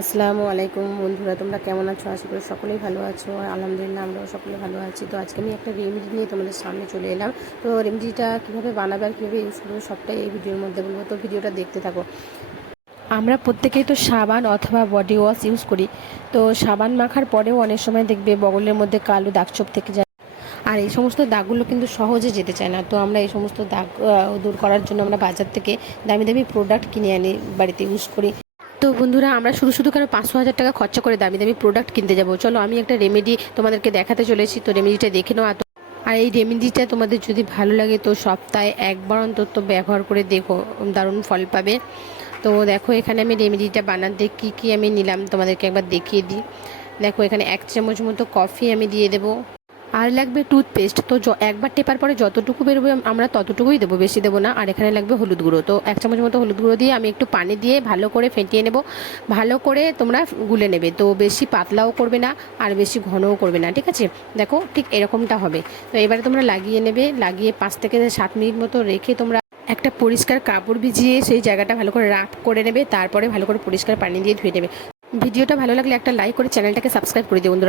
আসসালামু আলাইকুম বন্ধুরা, তোমরা কেমন আছো? আশা করি সকলেই ভালো আছো। আলহামদুলিল্লাহ আমরাও সকলে ভালো আছি। তো আজকে আমি একটা রেমেডি নিয়ে তোমাদের সামনে চলে এলাম। তো রেমেডিটা কীভাবে বানাবে আর কীভাবে ইউজ করব সবটাই এই ভিডিওর মধ্যে বলব। তো ভিডিওটা দেখতে থাকো। আমরা প্রত্যেকেই তো সাবান অথবা বডি ওয়াশ ইউজ করি। তো সাবান মাখার পরেও অনেক সময় দেখবে বগলের মধ্যে কালো দাগছোপ থেকে যায়। আর এই সমস্ত দাগগুলো কিন্তু সহজে যেতে চায় না। তো আমরা এই সমস্ত দাগ দূর করার জন্য আমরা বাজার থেকে দামি দামি প্রোডাক্ট কিনে আনি, বাড়িতে ইউজ করি। তো বন্ধুরা, আমরা শুধু শুধু কেন পাঁচশো হাজার টাকা খরচা করে দামি দামি প্রোডাক্ট কিনতে যাব? চলো, আমি একটা রেমেডি তোমাদেরকে দেখাতে চলেছি। তো রেমেডিটা দেখে নাও। আর এই রেমেডিটা তোমাদের যদি ভালো লাগে, তো সপ্তাহে একবার অন্তত ব্যবহার করে দেখো, দারুণ ফল পাবে। তো দেখো, এখানে আমি রেমেডিটা বানাতে কী কী আমি নিলাম তোমাদেরকে একবার দেখিয়ে দিই। দেখো, এখানে এক চামচ মতো কফি আমি দিয়ে দেবো। আর লাগবে টুথপেস্ট তো একবার টেপার পরে যতটুকু বেরোবে আমরা ততটুকুই দেবো, বেশি দেবো না। আর এখানে লাগবে হলুদ গুঁড়ো। তো এক চামচ মতো হলুদ গুঁড়ো দিয়ে আমি একটু পানি দিয়ে ভালো করে ফেটিয়ে নেব। ভালো করে তোমরা গুলে নেবে। তো বেশি পাতলাও করবে না আর বেশি ঘনও করবে না, ঠিক আছে? দেখো ঠিক এরকমটা হবে। তো এবারে তোমরা লাগিয়ে নেবে। লাগিয়ে পাঁচ থেকে সাত মিনিট মতো রেখে তোমরা একটা পরিষ্কার কাপড় ভিজিয়ে সেই জায়গাটা ভালো করে রাফ করে নেবে। তারপরে ভালো করে পরিষ্কার পানি দিয়ে ধুয়ে নেবে। ভিডিওটা ভালো লাগলে একটা লাইক করে চ্যানেলটাকে সাবস্ক্রাইব করে দিও বন্ধুরা।